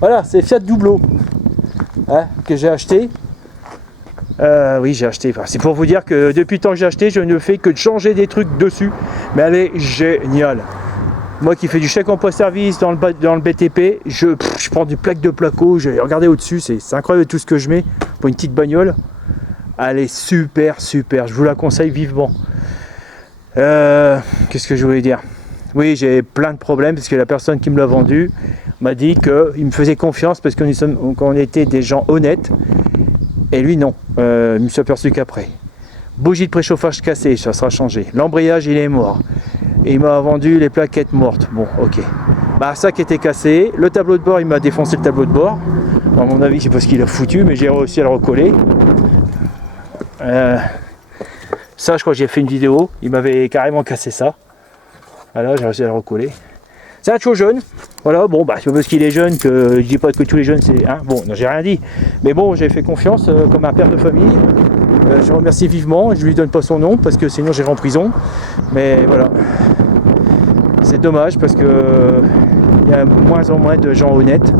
Voilà, c'est Fiat Doublo hein, que j'ai acheté. Oui, j'ai acheté. Enfin, c'est pour vous dire que depuis le temps que j'ai acheté, je ne fais que de changer des trucs dessus. Mais elle est géniale. Moi qui fais du chèque emploi service dans le BTP, je prends du plaque de placo. J'ai regardé au-dessus, c'est incroyable tout ce que je mets pour une petite bagnole. Elle est super, super. Je vous la conseille vivement. Qu'est-ce que je voulais dire? Oui, j'ai plein de problèmes parce que la personne qui me l'a vendu m'a dit qu'il me faisait confiance parce qu'on était des gens honnêtes. Et lui, non. Je me suis aperçu qu'après. Bougie de préchauffage cassée, ça sera changé. L'embrayage, il est mort. Et il m'a vendu les plaquettes mortes. Bon, ok. Bah, ça qui était cassé. Le tableau de bord, il m'a défoncé le tableau de bord. À mon avis, c'est parce qu'il a foutu, mais j'ai réussi à le recoller. Ça, je crois que j'ai fait une vidéo. Il m'avait carrément cassé ça. Voilà, j'ai réussi à le recoller. C'est un chaud jeune. Voilà, bon, bah, c'est parce qu'il est jeune que je dis pas que tous les jeunes c'est. Hein, bon, non, j'ai rien dit. Mais bon, j'ai fait confiance comme un père de famille. Je remercie vivement. Je lui donne pas son nom parce que sinon j'irai en prison. Mais voilà. C'est dommage parce que il y a moins en moins de gens honnêtes.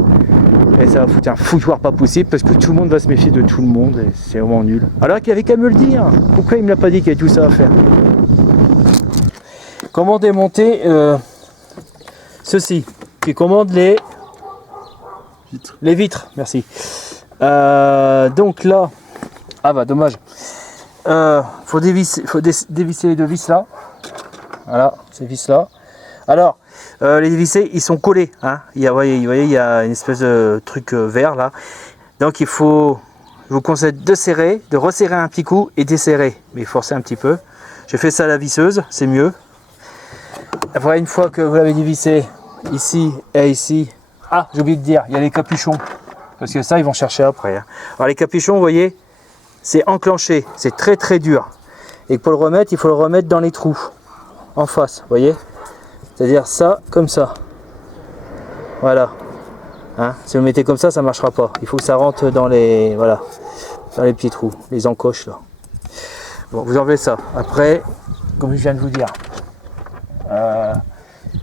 Et ça va foutre un foutoir pas possible parce que tout le monde va se méfier de tout le monde et c'est vraiment nul. Alors qu'il avait qu'à me le dire. Pourquoi il me l'a pas dit qu'il y avait tout ça à faire? Comment démonter ceci qui commande les vitres, merci. Donc là, ah bah dommage. Faut dévisser les deux vis là. Voilà, ces vis là. Alors, les dévissés, ils sont collés. Hein. Vous voyez, il y a une espèce de truc vert là. Donc il faut, je vous conseille de serrer, de resserrer un petit coup et desserrer, mais forcer un petit peu. J'ai fait ça à la visseuse, c'est mieux. Après, une fois que vous l'avez dévissé ici et ici, ah, j'ai oublié de dire, il y a les capuchons, parce que ça, ils vont chercher après. Hein. Alors les capuchons, vous voyez, c'est enclenché, c'est très très dur. Et pour le remettre, il faut le remettre dans les trous, en face, vous voyez. C'est-à-dire ça, comme ça. Voilà. Hein, si vous le mettez comme ça ne marchera pas. Il faut que ça rentre dans les, voilà, dans les petits trous, les encoches là. Bon, vous enlevez ça. Après, comme je viens de vous dire,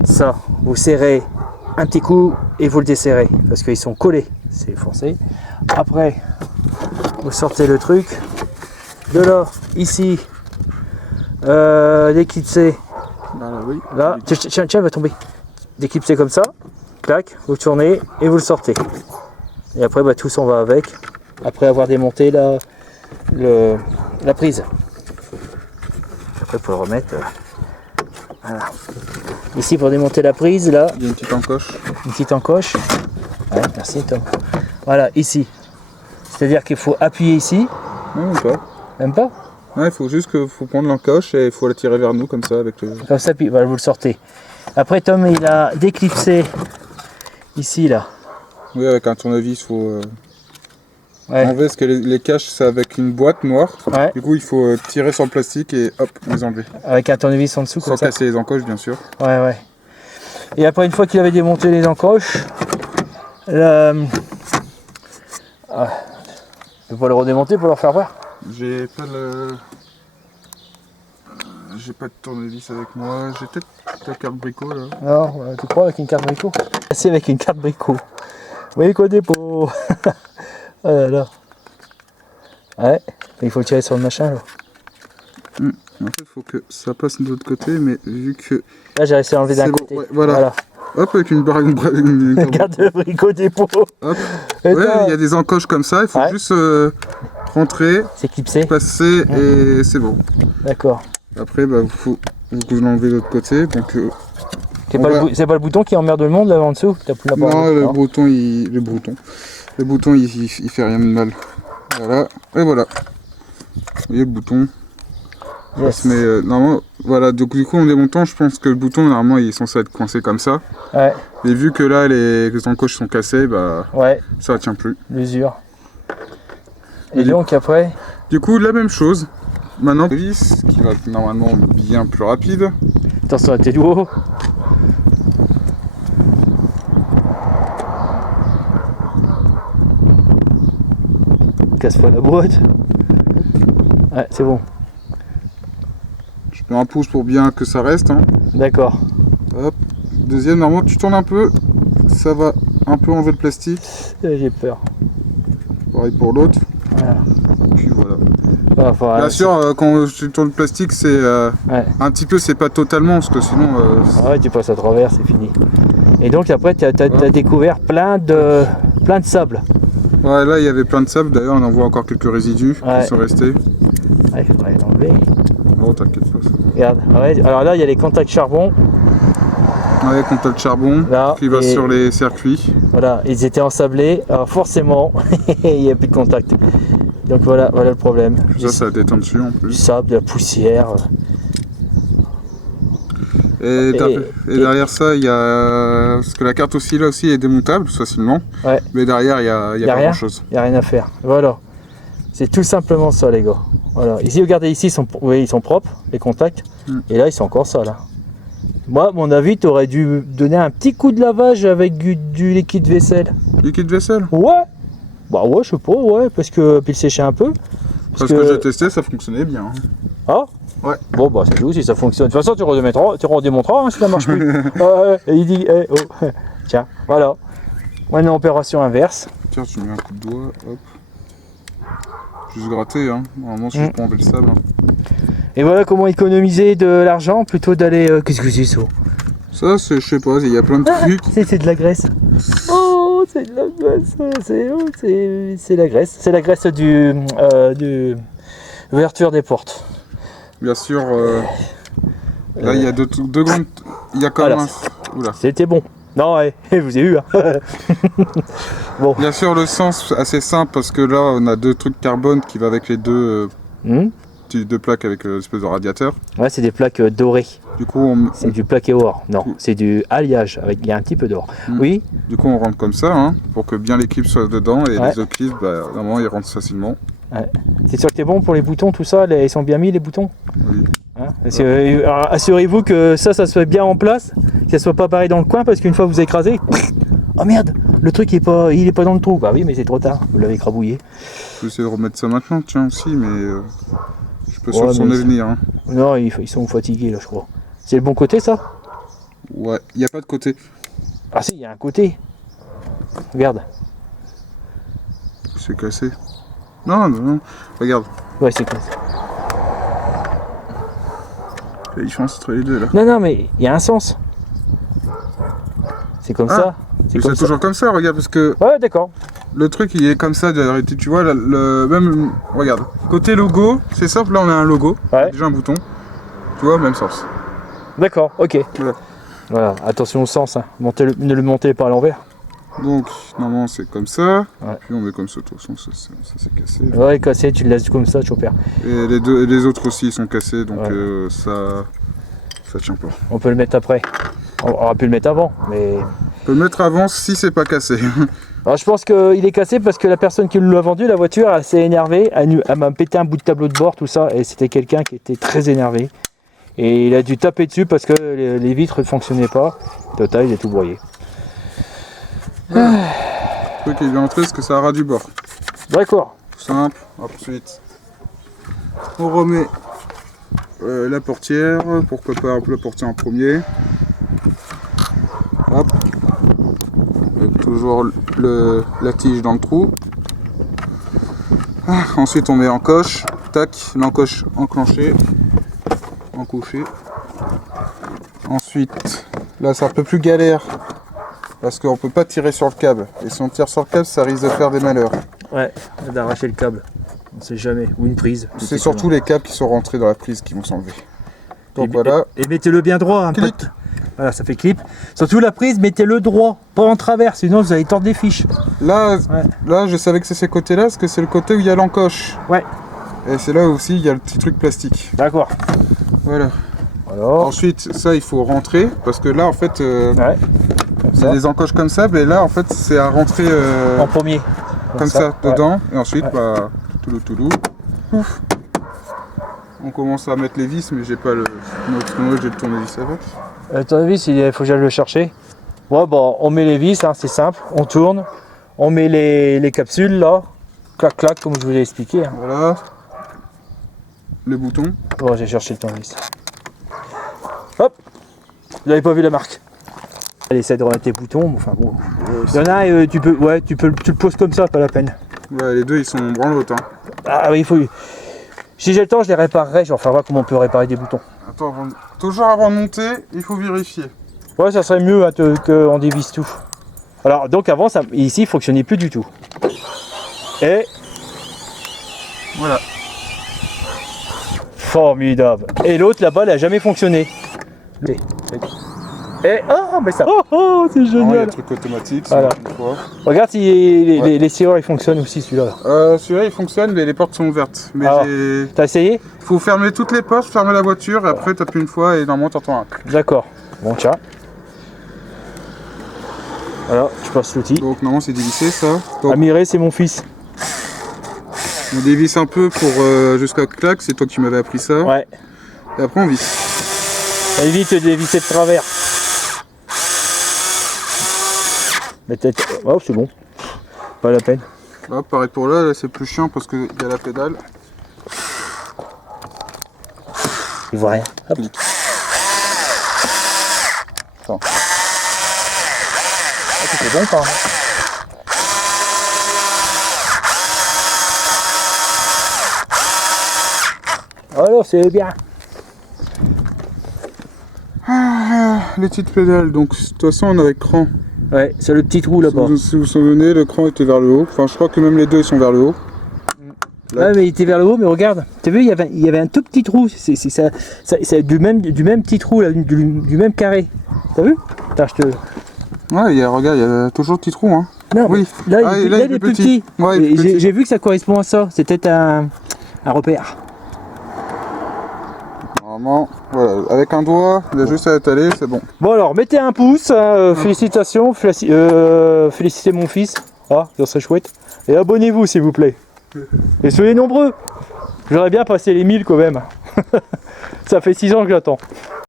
ça, vous serrez un petit coup et vous le desserrez parce qu'ils sont collés, c'est forcé. Après, vous sortez le truc de là, ici, déclipsé. Oui. Là, tiens, il va tomber. Déclipsé comme ça, clac, vous tournez et vous le sortez. Et après, bah, tout s'en va avec. Après avoir démonté la prise. Après, pour le remettre. Voilà. Ici, pour démonter la prise, là. Il y a une petite encoche. Une petite encoche. Ouais, merci Tom. Voilà, ici. C'est-à-dire qu'il faut appuyer ici. Non, même pas. Même pas? Ouais, il faut juste que faut prendre l'encoche et il faut la tirer vers nous comme ça avec le. Comme ça, puis voilà, vous le sortez. Après, Tom, il a déclipsé ici, là. Oui, avec un tournevis, il faut Ouais. enlever parce que les caches, c'est avec une boîte noire. Ouais. Du coup, il faut tirer sur le plastique et hop, les enlever. Avec un tournevis en dessous, Sans comme ça. casser les encoches, bien sûr. Ouais, ouais. Et après, une fois qu'il avait démonté les encoches, ah, je vais pas le redémonter pour leur faire voir. J'ai pas de tournevis avec moi. J'ai peut-être la carte bricot là. Non, tu crois avec une carte bricot? C'est avec une carte bricot. Oui, quoi dépôt. Oh là là. Ouais, il faut le tirer sur le machin là. En fait, il faut que ça passe de l'autre côté, mais vu que. Là, j'ai réussi à enlever d'un bon, côté. ouais, voilà. Hop, avec une Carte de bricot dépôt. Hop. Ouais, il y a des encoches comme ça, il faut juste rentrer, c'est clipsé, passer et c'est bon. D'accord. Après, bah, faut vous l'enlevez de l'autre côté. Donc, c'est pas le bouton qui emmerde le monde là en dessous? Non, le bouton, il fait rien de mal. Voilà, et voilà. Vous voyez le bouton. Yes. Mais normalement, voilà, donc du coup en démontant, je pense que le bouton normalement il est censé être coincé comme ça. Ouais. Mais vu que là les encoches sont cassées, bah ouais. Ça tient plus. L'usure. Et donc après. Du coup la même chose. Maintenant vis qui va être normalement bien plus rapide. Attention à tes doigts. Casse pas la boîte. Ouais, c'est bon. Je mets un pouce pour bien que ça reste. Hein. D'accord. Hop. Deuxième, normalement tu tournes un peu, ça va un peu enlever le plastique. J'ai peur. Pareil pour l'autre. Voilà. Puis voilà. Enfin, Bien sûr, quand tu tournes le plastique, c'est ouais. un petit peu, c'est pas totalement, parce que sinon. Ouais, tu passes à travers, c'est fini. Et donc après, tu as découvert plein de sable. Ouais, là, il y avait plein de sable. D'ailleurs, on en voit encore quelques résidus Ouais. qui sont restés. Ouais, il faudrait l'enlever. Bon, t'inquiète pas. Ça. Regarde, ouais, alors là, il y a les contacts charbon. Ouais, contact charbon Là, qui va et- sur les circuits. Voilà, ils étaient ensablés, alors forcément, il n'y a plus de contact. Donc voilà le problème. Ça détend dessus en Du plus. sable, de la poussière. Et derrière ça, il y a. Parce que la carte aussi, là aussi, est démontable facilement. Ouais. Mais derrière, il y a pas rien, grand chose. il n'y a rien à faire. Voilà. C'est tout simplement ça, les gars. Voilà. Ici, regardez, ici, ils sont propres, les contacts. Et là, ils sont encore sales. Hein. Moi, à mon avis, tu aurais dû donner un petit coup de lavage avec du liquide vaisselle. Liquide vaisselle? Ouais. Bah ouais, je sais pas, ouais, parce que puis le sécher un peu. Parce que j'ai testé, ça fonctionnait bien. Ah ouais. Bon bah c'est tout si ça fonctionne. De toute façon tu redémontreras hein, si ça marche plus. Et il dit oh. Tiens, voilà. Maintenant opération inverse. Tiens, tu mets un coup de doigt, hop. Juste gratter, hein. Normalement si je peux enlever le sable. Hein. Et voilà comment économiser de l'argent plutôt d'aller. Qu'est-ce que c'est ça? Ça, je sais pas, il y a plein de trucs. C'est de la graisse. Oh, c'est de la graisse. C'est la graisse. C'est la graisse du ouverture des portes. Bien sûr, là il y a deux grandes. Il y a quand même un. Oula. C'était bon. Non, ouais, vous avez eu. Hein. Bon. Bien sûr, le sens assez simple parce que là on a deux trucs carbone qui va avec les deux plaques avec l'espèce de radiateur. Ouais, c'est des plaques dorées. Du coup, c'est du plaqué or. Non, c'est du alliage avec il y a un petit peu d'or. Oui. Du coup, on rentre comme ça, hein, pour que bien les clips soient dedans et les autres clips, bah, normalement, ils rentrent facilement. Ouais. C'est sûr que t'es bon pour les boutons, tout ça. Ils sont bien mis les boutons. Oui. Hein, assurez-vous que ça soit bien en place, que ça soit pas pareil dans le coin, parce qu'une fois vous écrasez, oh merde, le truc il est pas dans le trou. Bah oui, mais c'est trop tard. Vous l'avez écrabouillé. Je vais essayer de remettre ça maintenant, tiens aussi, mais je suis pas sûr de son avenir. Hein. Non, ils sont fatigués là, je crois. C'est le bon côté ça? Ouais, il n'y a pas de côté. Ah si, il y a un côté. Regarde. C'est cassé. Non, regarde. Ouais, c'est cassé. La différence entre les deux là. Non, mais il y a un sens. C'est comme ça. C'est toujours comme ça, regarde, parce que. Ouais, d'accord. Le truc il est comme ça, tu vois, même. Regarde. Côté logo, c'est simple, là on a un logo. Ouais. Déjà un bouton. Tu vois, même sens. D'accord, ok. Voilà. Voilà, attention au sens, hein. Ne le montez pas à l'envers. Donc, normalement c'est comme ça. Ouais. Puis on met comme ça, de toute façon, ça c'est cassé. Ouais, cassé, tu le laisses comme ça, tu opères. Et les autres aussi ils sont cassés, donc ça tient pas. On peut le mettre après. On aurait pu le mettre avant, mais. On peut le mettre avant si c'est pas cassé. Alors je pense qu'il est cassé parce que la personne qui nous l'a vendu, la voiture, elle s'est énervée, elle m'a pété un bout de tableau de bord, tout ça, et c'était quelqu'un qui était très énervé. Et il a dû taper dessus parce que les vitres ne fonctionnaient pas. Total, il est tout broyé. Voilà. Le truc il est entré parce que ça a ras du bord. D'accord. Tout simple. Ensuite, on remet la portière. Pourquoi pas la portière en premier. Hop. Avec toujours la tige dans le trou. Ensuite on met encoche. Tac, l'encoche enclenchée. Encouchée. Ensuite, là c'est un peu plus galère. Parce qu'on peut pas tirer sur le câble. Et si on tire sur le câble, ça risque de faire des malheurs. Ouais, d'arracher le câble. On sait jamais. Ou une prise. C'est surtout les câbles qui sont rentrés dans la prise qui vont s'enlever. Donc voilà. Et mettez-le bien droit. Hein, clic. Voilà, ça fait clip. Surtout la prise, mettez-le droit, pas en travers, sinon vous allez tordre des fiches. Là, je savais que c'est ces côtés-là, parce que c'est le côté où il y a l'encoche. Ouais. Et c'est là aussi, il y a le petit truc plastique. D'accord. Voilà. Alors. Ensuite, ça, il faut rentrer, parce que là, en fait, il y a des encoches comme ça, mais là, en fait, c'est à rentrer en premier. Comme ça, dedans. Et ensuite, toulou. Ouf. On commence à mettre les vis, mais j'ai pas le j'ai le tournevis avec. Le tournevis, il faut que j'aille le chercher. Ouais, bon, on met les vis, hein, c'est simple. On tourne. On met les capsules là. Clac, clac, comme je vous l'ai expliqué. Hein. Voilà. Le bouton. Bon, j'ai cherché le tournevis. Hop. Vous n'avez pas vu la marque. Elle essaie de remettre tes boutons, mais enfin bon. Il y en a, tu le poses comme ça, pas la peine. Ouais, les deux ils sont branlottes. Hein. Ah oui, il faut. Si j'ai le temps, je les réparerai. Je vais enfin voir comment on peut réparer des boutons. Attends, toujours avant de monter, il faut vérifier. Ouais, ça serait mieux hein, qu'on dévisse tout. Alors, donc avant, ça, ici, il fonctionnait plus du tout. Et. Voilà. Formidable. Et l'autre là-bas, elle a jamais fonctionné. Et oh, mais ça. Oh, c'est Il y a génial. un truc automatique. Voilà. Une fois. Regarde si les serrures ils fonctionnent aussi celui-là. Celui-là il fonctionne, mais les portes sont ouvertes. Mais Alors, j'ai. T'as essayé? Faut fermer toutes les portes, fermer la voiture, et après t'appuies une fois et normalement t'entends un clic. D'accord. Bon, tiens. Alors, je passe l'outil. Donc normalement c'est dévissé ça. Donc, Amiré, c'est mon fils. on dévisse un peu pour jusqu'à clac, c'est toi qui m'avais appris ça. Ouais. Et après on visse. Ça évite de dévisser de travers. Mais peut-être. Oh, c'est bon. Pas la peine. Là, pareil pour là c'est plus chiant parce qu'il y a la pédale. Il voit rien. Hop. Attends. Ah, c'était bon, pas. Alors, c'est bien. Les petites pédales, donc de toute façon on a l'écran. Ouais, c'est le petit trou là-bas. Si vous vous souvenez, l'écran était vers le haut. Enfin, je crois que même les deux ils sont vers le haut. Là. Ouais, mais il était vers le haut, mais regarde, tu as vu, il y avait un tout petit trou, c'est du même petit trou, là, du même carré. T'as vu? Attends, je te... Ouais, regarde, il y a toujours le petit trou. Hein. Non, oui. Là, il est plus petit. Ouais, il est plus petit. J'ai vu que ça correspond à ça, c'était un repère. Normalement, voilà, avec un doigt, il a juste à étaler, c'est bon. Bon alors, mettez un pouce, hein, félicitations, félicitez mon fils, ah, ça serait chouette. Et abonnez-vous s'il vous plaît. Et soyez nombreux. J'aurais bien passé les 1000 quand même. Ça fait 6 ans que j'attends.